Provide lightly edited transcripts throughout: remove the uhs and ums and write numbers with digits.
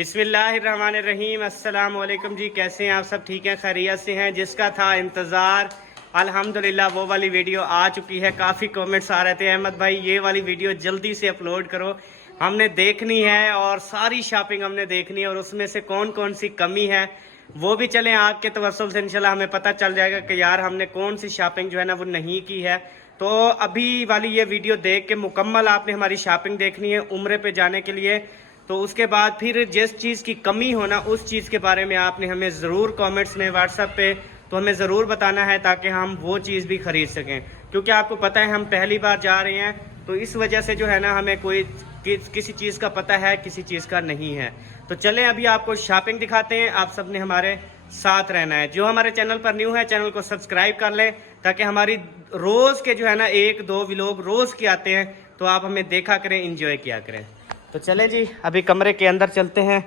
बिस्मिल्लाहिर्रहमानिर्रहीम। अस्सलाम वालेकुम जी, कैसे हैं आप सब? ठीक हैं, खैरियत से हैं? जिसका था इंतज़ार अल्हम्दुलिल्लाह वो वाली वीडियो आ चुकी है। काफ़ी कमेंट्स आ रहे थे, अहमद भाई ये वाली वीडियो जल्दी से अपलोड करो, हमने देखनी है और सारी शॉपिंग हमने देखनी है और उसमें से कौन कौन सी कमी है वो भी चलें आपके तवस्सुल से इंशाल्लाह हमें पता चल जाएगा कि यार हमने कौन सी शॉपिंग जो है ना वो नहीं की है। तो अभी वाली ये वीडियो देख के मुकम्मल आपने हमारी शॉपिंग देखनी है उम्रे पे जाने के लिए। तो उसके बाद फिर जिस चीज़ की कमी हो ना उस चीज़ के बारे में आपने हमें ज़रूर कमेंट्स में व्हाट्सएप पे तो हमें ज़रूर बताना है ताकि हम वो चीज़ भी ख़रीद सकें, क्योंकि आपको पता है हम पहली बार जा रहे हैं तो इस वजह से जो है ना हमें कोई किसी चीज़ का पता है, किसी चीज़ का नहीं है। तो चलें अभी आपको शॉपिंग दिखाते हैं, आप सब ने हमारे साथ रहना है। जो हमारे चैनल पर न्यू है चैनल को सब्सक्राइब कर लें ताकि हमारी रोज़ के जो है ना 1-2 व्लॉग रोज़ के आते हैं तो आप हमें देखा करें, इंजॉय किया करें। तो चलें जी अभी कमरे के अंदर चलते हैं।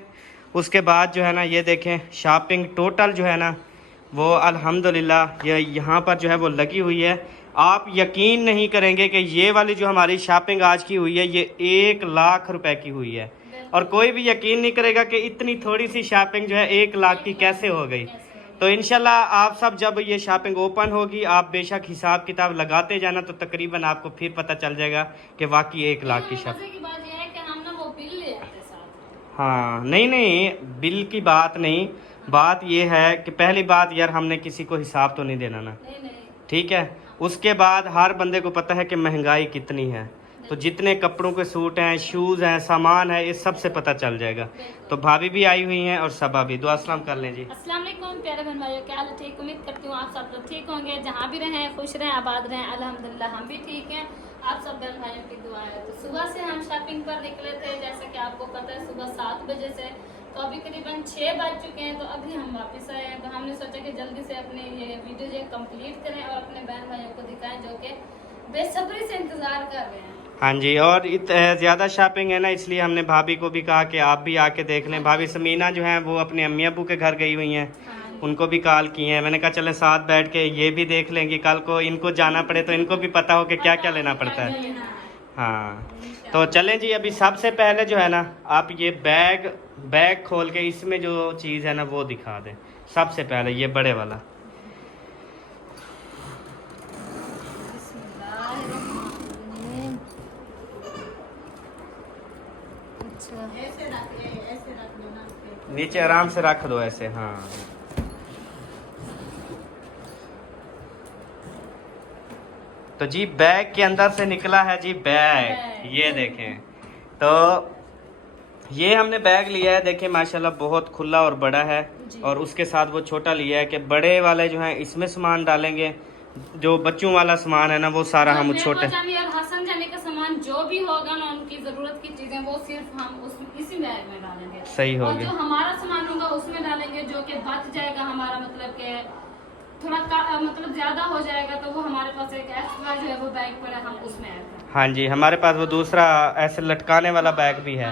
उसके बाद जो है ना ये देखें शॉपिंग टोटल जो है ना वो अल्हम्दुलिल्लाह ये यहाँ पर जो है वो लगी हुई है। आप यकीन नहीं करेंगे कि ये वाली जो हमारी शॉपिंग आज की हुई है ये 1 लाख रुपए की हुई है और कोई भी यकीन नहीं करेगा कि इतनी थोड़ी सी शॉपिंग जो है 1 लाख की कैसे हो गई। तो इंशाल्लाह आप सब जब ये शॉपिंग ओपन होगी आप बेशक हिसाब किताब लगाते जाना तो तकरीबन आपको फिर पता चल जाएगा कि वाकई 1 लाख की शॉपिंग। हाँ नहीं बिल की बात नहीं, बात ये है कि पहली बात यार हमने किसी को हिसाब तो नहीं देना ना, ठीक है। उसके बाद हर बंदे को पता है कि महंगाई कितनी है, तो जितने कपड़ों के सूट हैं, शूज़ हैं, सामान है, ये सब से पता चल जाएगा। तो भाभी भी आई हुई हैं और सबा भी। दुआ सलाम कर लें जी। अस्सलाम वालेकुम प्यारे बहन भाइयों, क्या हाल है? ठीक, उम्मीद करती हूँ आप सब लोग ठीक होंगे, जहाँ भी रहें खुश रहें आबाद रहें। अल्हम्दुलिल्लाह हम भी ठीक हैं, आप सब बहन भाइयों की दुआ है। तो सुबह से हम शॉपिंग पर निकले थे, जैसे कि आपको पता है सुबह 7 बजे से, तो अभी करीबन 6 बज चुके हैं। तो अभी हम वापस आए हैं, तो हमने सोचा कि जल्दी से अपने ये वीडियो जो कंप्लीट करें और अपने बहन भाइयों को दिखाएं जो कि बेसब्री से इंतजार कर रहे हैं। हाँ जी, और ज़्यादा शॉपिंग है ना इसलिए हमने भाभी को भी कहा कि आप भी आके देख लें। भाभी समीना जो है वो अपने अम्मी अबू के घर गई हुई हैं, उनको भी कॉल किए हैं। मैंने कहा चले साथ बैठ के ये भी देख लेंगे, कल को इनको जाना पड़े तो इनको भी पता हो कि क्या क्या लेना पड़ता है। हाँ तो चलें जी, अभी सबसे पहले जो है ना आप ये बैग खोल के इसमें जो चीज़ है ना वो दिखा दें। सबसे पहले ये बड़े वाला, नीचे आराम से रख दो ऐसे। हाँ तो जी बैग के अंदर से निकला है जी बैग, ये देखें। तो ये हमने बैग लिया है, देखें माशाल्लाह बहुत खुला और बड़ा है। और उसके साथ वो छोटा लिया है कि बड़े वाले जो हैं इसमें सामान डालेंगे, जो बच्चों वाला सामान है ना वो सारा हम छोटे हसन जाने का सामान जो भी होगा ना उनकी जरूरत की चीजें वो सिर्फ हम इसी बैग में डालेंगे। सही हो और गया। जो हमारा सामान होगा उसमें डालेंगे, जो कि बच जाएगा हमारा, मतलब के थोड़ा मतलब ज्यादा हो जाएगा तो वो हमारे पास एक एक्स्ट्रा जो है वो बैग पड़ा, हम उसमें ऐड करेंगे। हाँ जी, हमारे पास वो दूसरा ऐसे लटकाने वाला बैग भी है।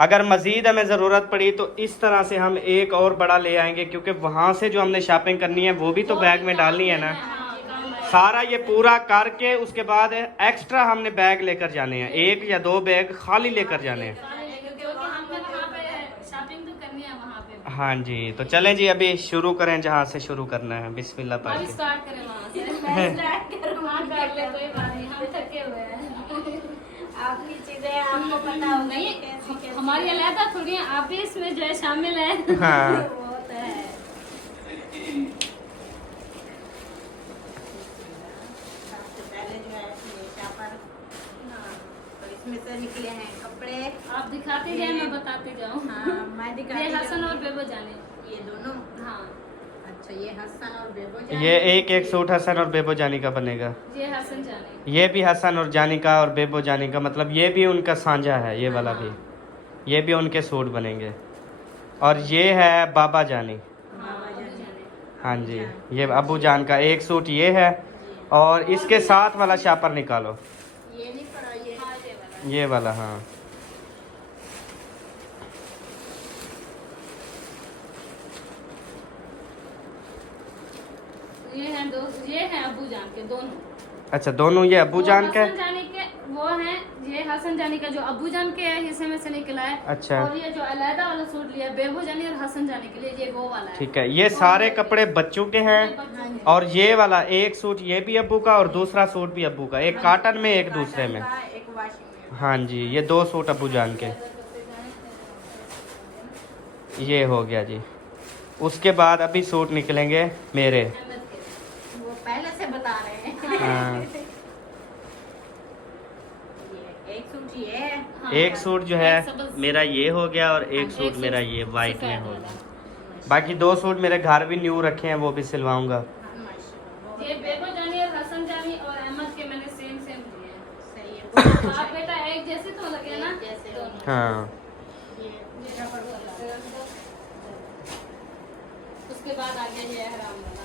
अगर मज़ीद हमें ज़रूरत पड़ी तो इस तरह से हम एक और बड़ा ले आएंगे, क्योंकि वहाँ से जो हमने शॉपिंग करनी है वो भी तो बैग में डालनी है ना। सारा ये पूरा करके उसके बाद एक्स्ट्रा हमने बैग लेकर जाने हैं, 1 या 2 बैग खाली लेकर जाने हैं। हाँ जी, तो चलें जी अभी शुरू करें जहाँ से शुरू करना है। बिस्मिल्लाह पढ़ के स्टार्ट करें वहाँ से। हम थके हुए हैं। आपकी चीजें आपको पता होगा नहीं, हमारी अलहदा थोड़ी है, आप भी इसमें जो है शामिल है। हाँ वो तो है। सबसे पहले जो है शॉपर, तो इसमें से निकले हैं कपड़े। आप दिखाते जाए मैं बताते जाऊँ। हाँ मैं दिखाती ये हसन और बेबो जाने, ये दोनों। हाँ अच्छा ये हसन और बेबो ये एक सूट हसन और बेबो जानी का बनेगा। ये हसन जाने, ये भी हसन और जानी का और बेबो जानी का, मतलब ये भी उनका सांझा है, ये वाला भी, ये भी उनके सूट बनेंगे। और ये है बाबा जानी। हाँ जी, ये अबू जान का एक सूट ये है। और इसके साथ वाला शापर निकालो, ये नहीं पड़ा, ये वाला। हाँ ये है अबू जान के दोनों। अच्छा दोनों ये अबू जान के, जाने के वो है ये हसन जानी का जो अबू जान के हिस्से में से निकला है। अच्छा। और ये जो अलहदा वाला सूट लिया बेबू जानी और हसन जानी के लिए, ये वो वाला है। ठीक है, ये सारे कपड़े बच्चों के हैं। और ये वाला एक सूट ये भी अब्बू का और दूसरा सूट भी अब्बू का, एक काटन में एक दूसरे में। एक वाशिंग में। हाँ जी, ये 2 सूट अब्बू जान के। ये हो गया जी। उसके बाद अभी सूट निकलेंगे मेरे। वो पहले से बता रहे हैं। हाँ। एक सूट ये है। हाँ, एक सूट जो है एक सबस- मेरा ये हो गया और एक हाँ, सूट मेरा ये वाइट में सफेद हो वाला। गया। बाकी 2 सूट मेरे घर भी न्यू रखे हैं, वो भी सिलवाऊंगा। माशाल्लाह, ये बेबू जानी और हसन जानी और अहमद के मैंने सेम सेम दिए हैं। सही है, बहुत अच्छा आप है। बेटा एक जैसे तो लगे ना, एक जैसे दोनों। हाँ। ये रबड़ वाला। उसके बाद आ गया ये अहराम वाला।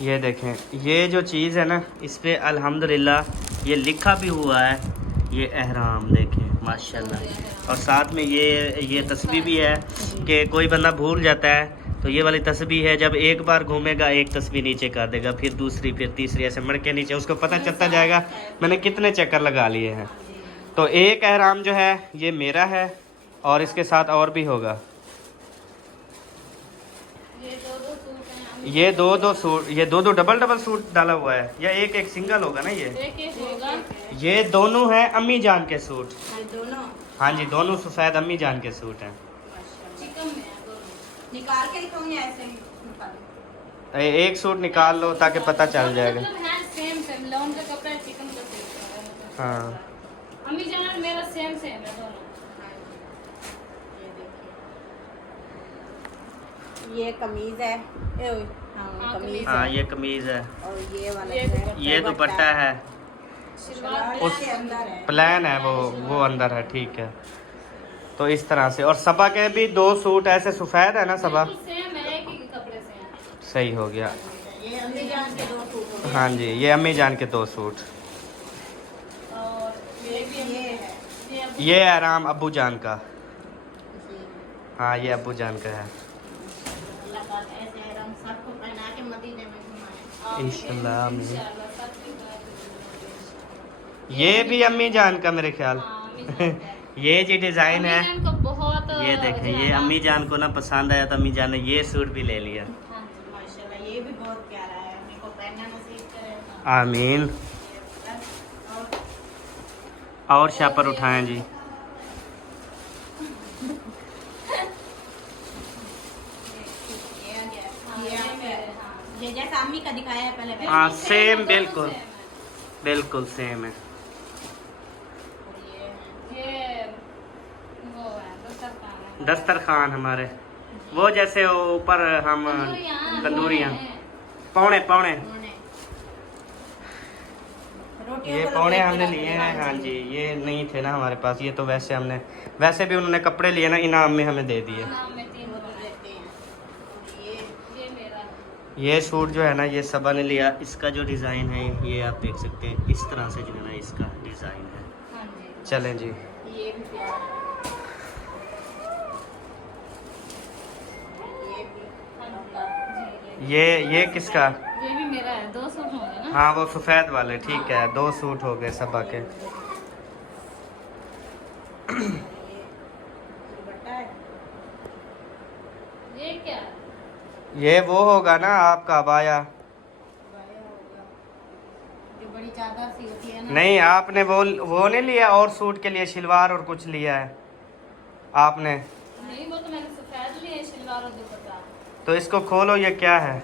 ये देखें, ये जो चीज़ है ना, इस पे अल्हम्दुलिल्लाह ये लिखा भी हुआ है, ये एहराम देखें माशाल्लाह। और साथ में ये तस्बीह भी है कि कोई बंदा भूल जाता है तो ये वाली तस्बीह है, जब एक बार घूमेगा एक तस्बीह नीचे कर देगा, फिर दूसरी फिर तीसरी, ऐसे मड़ के नीचे उसको पता चलता जाएगा मैंने कितने चक्कर लगा लिए हैं। तो एक एहराम जो है ये मेरा है और इसके साथ और भी होगा। ये दो सूट हैं। ये दो सूट, ये दो डबल सूट डाला हुआ है या एक सिंगल होगा ना? ये एक एक होगा। ये दोनों हैं अम्मी जान के सूट। हाँ, दोनों। हाँ जी, दोनों सफ़ेद अम्मी जान के सूट हैं। माशाल्लाह। चिकन में है दोनों। निकाल के दिखाऊंगी ऐसे ही निकाल। एक सूट निकाल लो ताकि पता चल जाएगा। मतलब है सेम सेम, लॉन का कपड़ा है, चिकन का सेम। हाँ। अम्मी जान और मेरा सेम सेम है दोनों। ये देखिए, ये कमीज है। हाँ, हाँ, कमीज हाँ, है। ये कमीज है, और ये वाला ये जो है, ये दुपट्टा है, शलवार उस के अंदर है। प्लान है, वो अंदर है। ठीक है, तो इस तरह से। और सबा के भी 2 सूट ऐसे सफ़ेद है ना सबा? सेम है, एक ही कपड़े से है। सही हो गया। ये अम्मी जान के 2 सूट हो गए। हाँ जी, ये अम्मी जान के 2 सूट। और ये भी ये है। ये अब ये आराम अब्बू जान का। जी। हाँ, ये अब्बू जान का है। अल्लाह पाक ऐसे रंग सबको पहना के मदीने में घुमाए। आमीन, इंशाल्लाह, आमीन। इंशाल्लाह, सब ठीक है। ये भी अम्मी जान का मेरे ख्याल। हाँ, अम्मी जान का है। ये जी डिज़ाइन है। अम्मी जान को बहुत ये देखें, ये ज्यादा- अम्मी जान को ना पसंद आया तो अम्मी जान ने ये सूट भी ले लिया। हाँ जी। माशाल्लाह, ये भी बहुत प्यारा है। मेरे को पहनना नसीब करे। आमीन। और शापर उठाएं जी। ये आ गया। ये आ गया। ये जैसा अम्मी का दिखाया है पहले वैसे। हाँ, बिल्कुल सेम, दोनों बिल्कुल सेम है। बिल्कुल सेम है। ये वो है दस्तरखान है। दस्तरखान हमारे वो जैसे वो ऊपर हम तंदूरियाँ पौने उन्होंने रोटियों ये को पौने लपेट के हमने रख लिए दिया। हैं। हाँ जी, ये नहीं थे ना हमारे पास, ये तो वैसे भी उन्होंने कपड़े लिए ना, इनाम में हमें दे दिए। नाम में 3 वो बनाए। देते हैं। और ये मेरा है। ये सूट जो है ना, ये सबा ने लिया। इसका जो डिज़ाइन है ये आप देख सकते हैं, इस तरह से जो है ना इसका डिज़ाइन है। हाँ जी। चलें जी। ये भी प्यारा है। ये भी हाँ जी। ये किसका? ये भी मेरा है, 2 सूट होंगे ना। हाँ, वो सफ़ेद वाले। ठीक है, 2 सूट हो गए सबा के। ये दुपट्टा है। ये क्या है? ये वो होगा ना आपका अबाया? बाया होगा। जो बड़ी चादर सी होती है ना। नहीं, आपने वो नहीं लिया और सूट के लिए शलवार और कुछ लिया है आपने? नहीं, वो तो मैंने सफेद लिए शलवार और दुपट्टा। तो इसको खोलो, ये क्या है?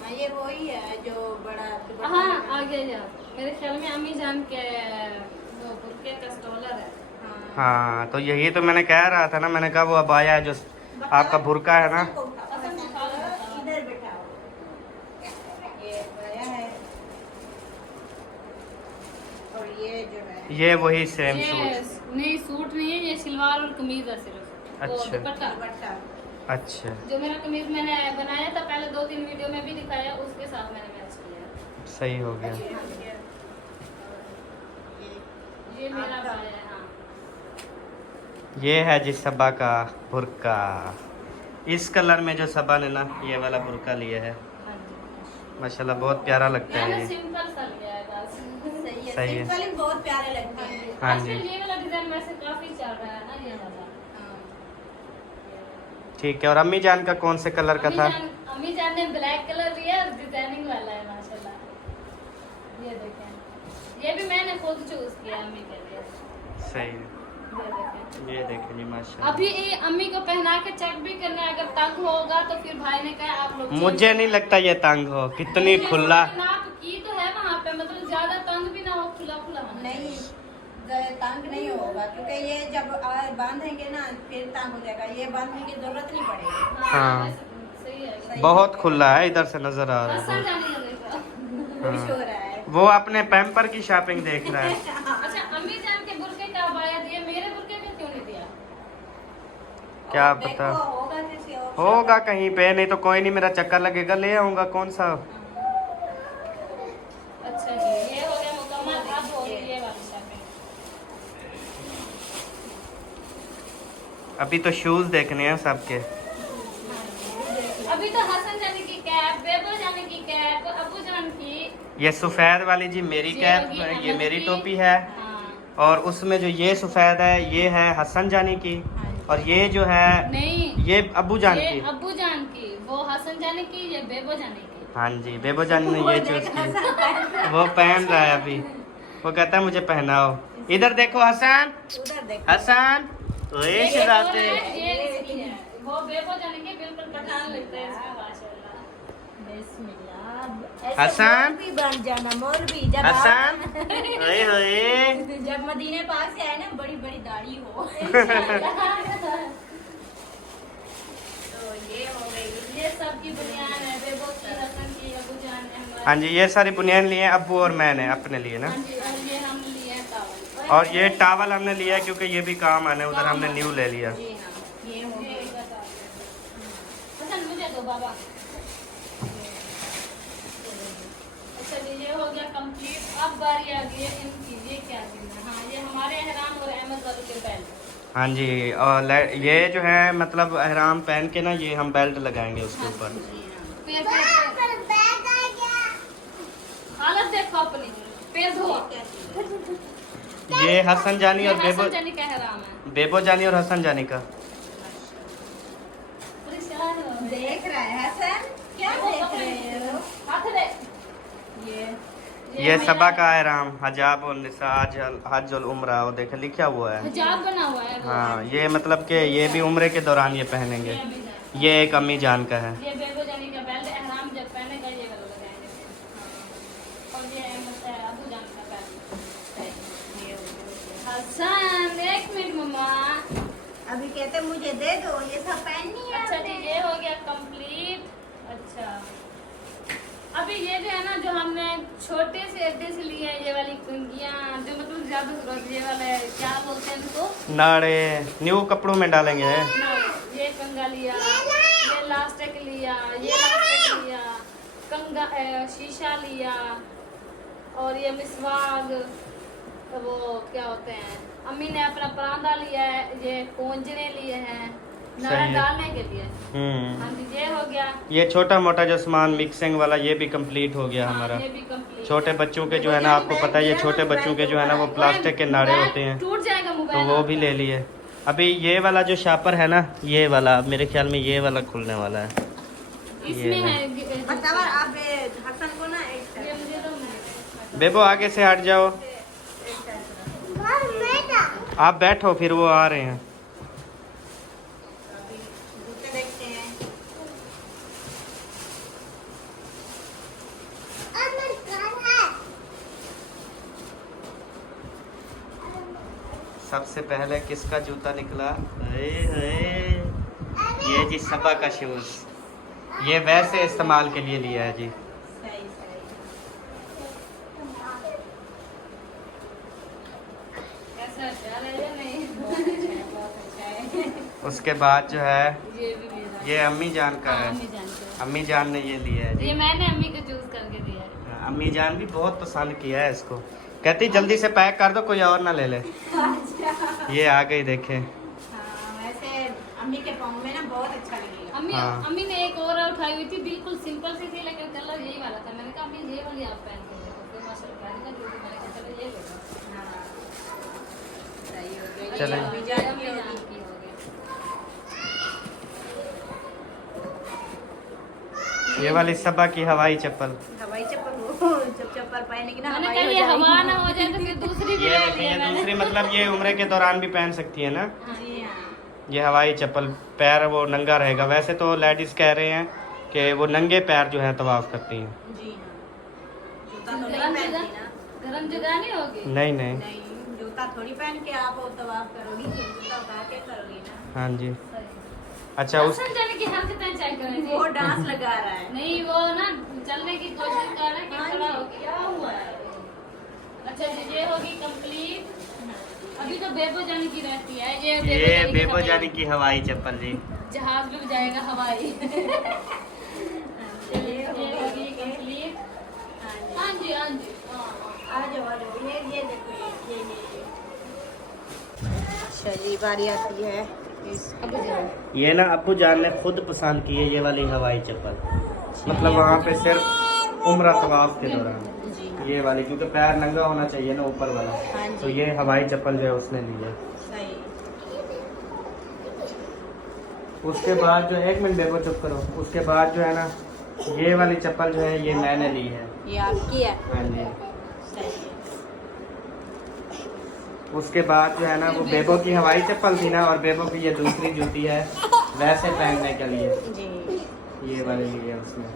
हाँ, ये वही है जो बड़ा दुपट्टा हाँ, है। आ गया यार। मेरे ख्याल में अम्मी जान के वो बुरके का स्टॉलर है। हाँ। हाँ, तो यही तो मैंने कह रहा था ना, मैंने कहा वो अबाया है जो आपका बुरका है ना। इधर बैठाओ। ये बाया है। और ये जो है ये वही सेम ये सूट। नहीं, सूट नहीं है, ये शलवार और कमीज है सिर्फ। वो अच्छा। दुपट्टा। दुपट्टा। अच्छा, जो मेरा कमीज मैंने बनाया था पहले 2-3 वीडियो में भी दिखाया, उसके साथ मैंने मैच किया। सही हो गया। ये मेरा बाया है। हाँ, ये है जी सबा का बुर्का। इस कलर में जो सबा ने ना ये वाला बुर्का लिया है, हाँ जी। माशाल्लाह बहुत प्यारा लगता है मैंने ये। सिंपल सा लिया है बस। सही है, सही है। सिंपल ही बहुत प्यारे लगते हैं। हाँ आजकल जी। ये वाला डिजाइन वैसे काफी चल रहा है ना, ये वाला। हाँ। ठीक है। और अम्मी जान का कौन से कलर का था? अम्मी जान ने ब्लैक कलर लिया और डिजाइनिंग वाला है माशाल्लाह। ये देखें, ये भी मैंने खुद चूज किया अम्मी के लिए। सही है। ये देखें जी माशाल्लाह। अभी ये अम्मी को पहना के चेक भी करने, अगर तंग होगा तो फिर भाई ने कहा आप लोग मुझे नहीं लगता ये तंग हो, कितनी खुला। नाप की तो है वहाँ पे, मतलब ज्यादा तंग भी ना हो, खुला खुला होना नहीं, चाहिए। तंग नहीं होगा क्योंकि ये जब बांधेंगे ना फिर तंग हो जाएगा, ये बांधने की जरूरत नहीं पड़ेगी। हाँ। वैसे सही है। सही बहुत खुला है, इधर से नजर आ रहा हसन है। जाने लगेगा। खुश हो रहा है। वो अपने पैम्पर की शॉपिंग देख रहा है। अच्छा, अम्मी जान के बुरके का अबाया दिया, मेरे बुरके का क्यों नहीं दिया? क्या और पता। देखो, होगा किसी और होगा कहीं पे, नहीं तो कोई नहीं, मेरा चक्कर लगेगा ले आऊंगा। कौन सा? अच्छा जी, ये हो गया मुकम्मल। अब हो गई ये वाली शॉपिंग। अभी तो शूज देखने हैं सबके। अभी तो हसन जाने की कैप, बेबो जाने की कैप, अबू जान की। ये सफेद वाली जी मेरी ये कैप होगी है, ये अहमद मेरी की। टोपी है। हाँ। और उसमें जो ये सफेद है ये है हसन जानी की। और ये जो है नहीं, ये अबू जान ये की। अबू जान की, वो हसन जाने की, ये बेबो जाने की। हाँ जी, बेबो जानी ने ये चूज की। वो पहन रहा है अभी, वो कहता है मुझे पहनाओ। इधर देखो हसन, उधर देखो। हसन ओए ये शरारते। ये इसकी है, वो बेबो जाने की, बिल्कुल पठान लगता है इसका माशाल्लाह। बिस्मिल्लाह। ऐसे हसन। मौलवी बन जाना, मौलवी। जब हसन आप- ओए होए। जब मदीने पास से आए ना, बड़ी बड़ी दाढ़ी हो। तो ये हो गई। ये सब की बुनियाद है, बेबो की, हसन की, अबू जान है। हाँ जी, ये सारी बुनियान लिए हैं अब्बू और मैंने अपने लिए ना। हाँ जी, और ये हम लिए हैं टॉवल। और ये टावल हमने लिया है क्योंकि ये भी काम आने, उधर हमने न्यू ले लिया। जी हाँ, ये हो ये गई। बता। हसन मुझे दो बाबा। अच्छा जी, ये हो गया कंप्लीट। अब बारी आ गई है इनकी, ये क्या चीज़ है? हाँ, ये हमारे एहराम और अहमद वालों के बेल्ट। हाँ जी, और ये जो है मतलब एहराम पहन के ना ये हम बेल्ट लगाएंगे उसके ऊपर। पैर हालत देखो अपनी, पैर धो। ये हसन जानी और बेबो, हसन जानी का एहराम है। बेबो जानी और हसन जानी का। परेशान हो गए। देख रहा है हसन, क्या देख रहे हो? हाथ दे। ये ये सबा का एहराम हजाब और निसा हज और उम्रा, वो देखे लिखा हुआ है। हिजाब बना हुआ है वो। हाँ, ये मतलब कि ये भी उम्रे के दौरान ये पहनेंगे। ये अभी जाना। ये एक अम्मी जान का है। ये बेबो जानी का बेल्ट एहराम जब पहनेगा ये वाला लगाएंगे फिर। और ये अबू जान का बेल्ट। ये हो गया। हसन एक मिनट मम्मा। अभी कहते मुझे दे दो, ये सब पहननी है। अच्छा जी, ये हो गया कंप्लीट। अच्छा, अभी ये जो है ना, जो हमने छोटे से अड्डे से लिए हैं, ये वाली कुंगियाँ जो मतलब ज्यादा जरूरत, ये वाला क्या बोलते हैं इनको, नाड़े न्यू कपड़ों में डालेंगे। ये कंगा लिया, ये लास्टिक लिया, ये लास्टिक लिया, कंगा शीशा लिया, और ये मिसवाग, वो क्या होते हैं, अम्मी ने अपना परांदा लिया है, ये कोंजने लिए हैं नाड़ा सही है। डालने के लिए। हाँ जी, ये हो गया। ये छोटा मोटा जो सामान मिक्सिंग वाला ये भी कंप्लीट हो गया हाँ, हमारा। ये भी complete छोटे है। बच्चों के जो है ना, आपको पता है ये छोटे बच्चों के जो है ना वो प्लास्टिक के नाड़े मोबाइल होते हैं, टूट जाएगा तो मोबाइल वो भी ले लिए। अभी ये वाला जो शापर है ना, ये वाला मेरे ख्याल में ये वाला खुलने वाला है। इसमें ये है बताओ आप हसन को ना एक ये साइड मुझे दो मिनट। बेबो आगे से हट जाओ, आप बैठो, फिर वो आ रहे हैं। अभी जूते देखते हैं। सबसे पहले किसका जूता निकला? अरे ये जी सबा का शूज, ये वैसे इस्तेमाल के लिए लिया है जी। सही सही। कैसा अच्छा है या नहीं? बहुत अच्छा है, बहुत अच्छा है। उसके बाद जो है ये भी मेरा। ये अम्मी जान का हाँ, है। अम्मी जानते हैं। अम्मी जान ने ये लिया है ये जी। मैंने अम्मी को चूज करके दिया है। अम्मी जान भी बहुत पसंद किया है इसको, कहती जल्दी से पैक कर दो, कोई और ना ले ले। ये आ गई देखे। अम्मी के पाँव में ना बहुत अच्छा लगेगा। अम्मी हाँ। अम्मी ने एक और उठाई हुई थी, बिल्कुल सिंपल सी थी लेकिन कलर यही वाला था। मैंने कहा अम्मी ये वाली आप पहन के देखो, फिर माशाल्लाह मैंने कहा चलो ये ले लो। हाँ, सही हो गया। चलो। ये अम्मी जान की अम्मी होगी। जान की हो गई। ये वाली सबा की हवाई चप्पल। हवाई चप्पल वो जब चप्पल पहनेगी ना मैंने हवाई कहा हो ये जाएगी। हवा ना हो जाए तो फिर दूसरी भी ये ले देखिए, ली ये मैंने। दूसरी मतलब ये उम्र के दौरान भी पहन सकती है ना। जी हाँ। ये हवाई चप्पल, पैर वो नंगा रहेगा। वैसे तो लेडीज कह रहे हैं कि वो नंगे पैर जो है तवाफ करती हैं। जी हाँ। जूता तो नहीं गरम पहनती जगह ना। गरम जगह नहीं होगी। नहीं नहीं। नहीं, जूता थोड़ी पहन के आप तवाफ करोगी, तो जूता उतार के करोगी ना। हाँ जी। सही। अच्छा उस हसन जाने की हरकतें चेक करें जी। वो डांस लगा रहा है। नहीं वो ना चलने की कोशिश कर रहा है कि हाँ खड़ा जी, हो क्या हुआ है? अच्छा जी ये होगी कंप्लीट। अभी तो बेबो जाने की रहती है। ये ये जाने की बेबो हवाई- जाने की हवाई चप्पल जी। जहाज भी जाएगा हवाई। चलिए, ये होगी कंप्लीट। हाँ जी हाँ जी हाँ। आ जाओ ये देखो ये चलिए बारी आती है अब जाओ। ये ना अब्बू जान ने खुद पसंद की है ये वाली हवाई चप्पल। मतलब वहाँ पे सिर्फ उम्रा तवाफ के दौरान जी ये वाली, क्योंकि पैर नंगा होना चाहिए ना ऊपर वाला। हाँ जी। तो ये हवाई चप्पल जो है उसने ली है। सही। उसके बाद जो, एक मिनट बेबो चुप करो। उसके बाद जो है ना ये वाली चप्पल जो है ये मैंने ली है। ये आपकी है। हाँ जी। सही है। उसके बाद जो है ना वो बेबो की हवाई चप्पल थी ना, और बेबो की ये दूसरी जूती है वैसे पहनने के लिए जी ये वाली ली है उसने।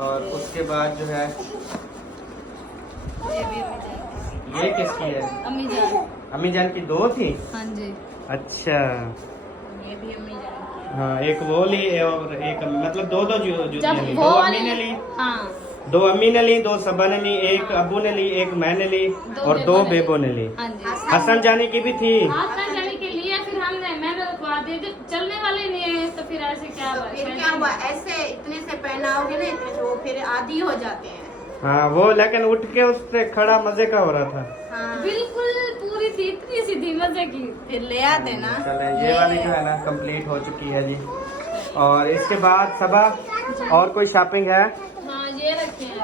और उसके बाद जो है ये भी हो जाएगी। ये किसकी है? अम्मी जान। अम्मी जान की दो थी। हाँ जी। अच्छा ये भी अम्मी जाएगी। हाँ, एक वो ली और एक मतलब दो जूतियाँ जब ली। वो दो अम्मी वाली ने ली, हाँ दो अम्मी ने ली, दो सबा ने ली, एक अब्बू ने ली, एक मैंने ली और दो बेबो ने ली। हाँ जी। हसन जानी की भी थी। हाथ ना जाने के लिए फिर हमने मैंने रुकवा दिए। जब चलने वाले नहीं है तो फिर ऐसे क्या हुआ? फिर क्या हुआ, ऐसे इतने से पहनाओगे ना, इतने से वो फिर आदी हो जाते हैं। हाँ वो लेकिन उठ के उससे खड़ा मजे का हो रहा था। हाँ बिल्कुल पूरी थी, इतनी सी थी मजे की। फिर ले आते ना। चले ये वाली जो है ना कंप्लीट हो चुकी है जी। और इसके बाद सबा और कोई शॉपिंग है? हाँ ये रखे हैं।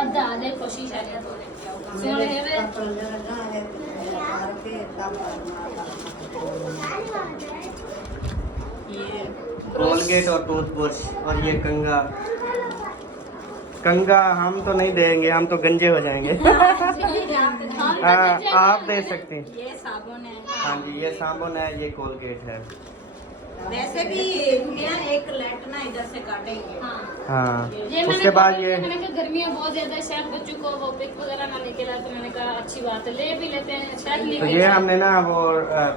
अद्धा आधे कोशिश है सुन ले। ये कोलगेट और टूथब्रश और ये कंगा। कंगा हम तो नहीं देंगे, हम तो गंजे हो जाएंगे। आप दे सकते हैं। ये साबुन है। हाँ जी, ये साबुन है, ये कोलगेट है। वैसे भी यार एक लेट ना इधर से काटेंगे। हाँ हाँ ये उसके बाद ये मैंने कहा गर्मियाँ बहुत ज्यादा है, शायद बच्चों को वो पिक वगैरह ना निकला, तो मैंने कहा अच्छी बात है ले भी लेते हैं शायद तो निकल ये जाए। हमने ना वो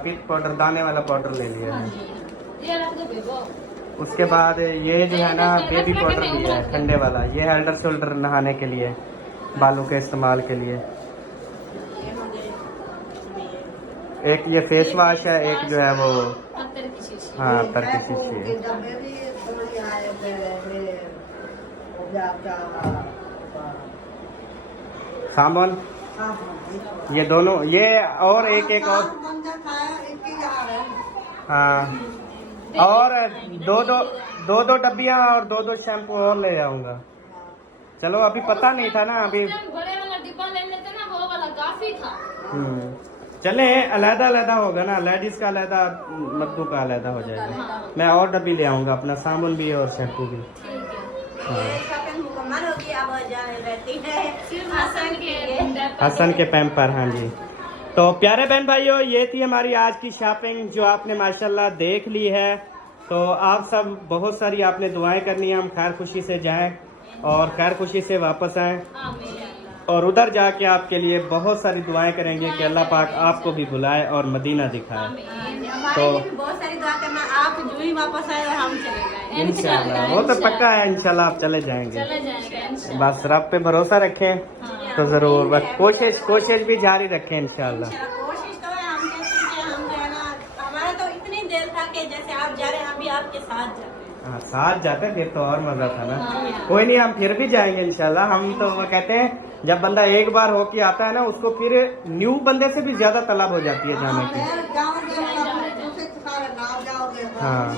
पिट पाउडर, दाने वाला पाउडर ले लिया हाँ है। जी ये रख दो बेबो। उसके बाद ये जो है ना बेबी पाउडर लिया है ठंडे वाला। ये हेल्डर शोल्डर नहाने के लिए, बालों के इस्तेमाल के लिए। ये मुझे एक ये फेस वॉश है, एक जो है वो अत्तर की शीशी। हाँ तर की शीशी है। साबुन ये दोनों, ये और एक और हाँ, और दो डब्बियाँ और दो शैम्पू और ले जाऊंगा। चलो अभी पता नहीं था ना अभी। बड़े वाला डिब्बा ले लेते ना, वो वाला काफी था। चले अलहदा अलहदा होगा ना, लेडीज का अलहदा, मर्दों का अलहदा हो जाएगा। हाँ मैं और डब्बी ले आऊंगा, अपना साबुन भी और शैम्पू भी। ठीक है। हाँ। ये शॉपिंग मुकम्मल होगी। अब जाने रहती है सिर्फ हसन के हसन के पैम्पर। हाँ जी। तो प्यारे बहन भाइयों, ये थी हमारी आज की शॉपिंग जो आपने माशाल्लाह देख ली है। तो आप सब बहुत सारी आपने दुआएं करनी है, हम खैर खुशी से जाएं और खैर खुशी से वापस आएं, और उधर जाके आपके लिए बहुत सारी दुआएं करेंगे कि अल्लाह पाक आपको भी बुलाए और मदीना दिखाए। हमारे तो- लिए भी बहुत सारी दुआ करना। आप जो ही वापस आए और हम चले गए। इंशाल्लाह वो तो पक्का है, इंशाल्लाह आप चले जाएंगे। चले जाएगा इंशाल्लाह। बस रब पे भरोसा रखें तो जरूर, बस कोशिश भी जारी रखें इंशाल्लाह। कोशिश तो है, हम कहते हैं कि हम जो है ना, हमारा तो इतनी देर था कि जैसे आप जा रहे हैं, अभी आपके साथ जाते हैं। हाँ साथ जाते फिर तो और मजा था ना। हाँ। कोई नहीं, हम फिर भी जाएंगे इंशाल्लाह। हम तो वो कहते हैं जब बंदा एक बार होके आता है ना, उसको फिर न्यू बंदे से भी ज्यादा तलब हो जाती है जाने की। हाँ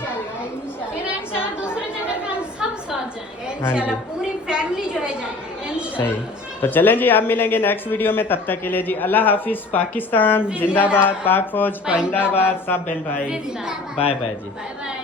फिर इंशाल्लाह दूसरे जगह पे हम सब साथ जाएंगे। हाँ जी। इंशाल्लाह पूरी फैमिली जो है जाएंगे। सही। तो चलें जी, आप मिलेंगे नेक्स्ट वीडियो में। तब तक के लिए जी अल्लाह हाफिज। पाकिस्तान जिंदाबाद, पाक फौज, पाइंदाबाद, सब बहन भाई। जिंदाबाद। बाय बाय जी। Bye bye.